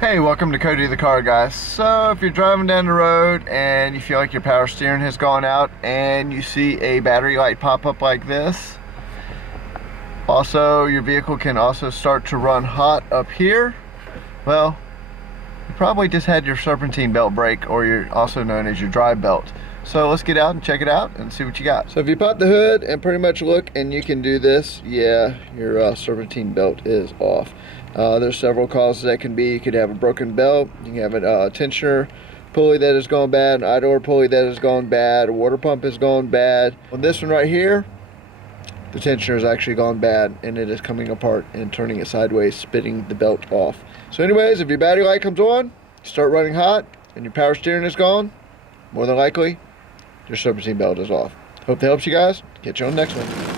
Hey, welcome to Cody the Car Guy. So if you're driving down the road and you feel like your power steering has gone out and you see a battery light pop up like this, also your vehicle can also start to run hot up here, well, you probably just had your serpentine belt break, or you're also known as your drive belt. So let's get out and check it out and see what you got. So if you pop the hood and pretty much look, and you can do this, yeah, your serpentine belt is off. There's several causes that can be. You could have a broken belt, you can have a tensioner pulley that has gone bad, an idler pulley that has gone bad, a water pump has gone bad. On this one right here, the tensioner has actually gone bad and it is coming apart and turning it sideways, spitting the belt off. So anyways, if your battery light comes on, start running hot, and your power steering is gone, more than likely, your serpentine belt is off. Hope that helps you guys. Catch you on the next one.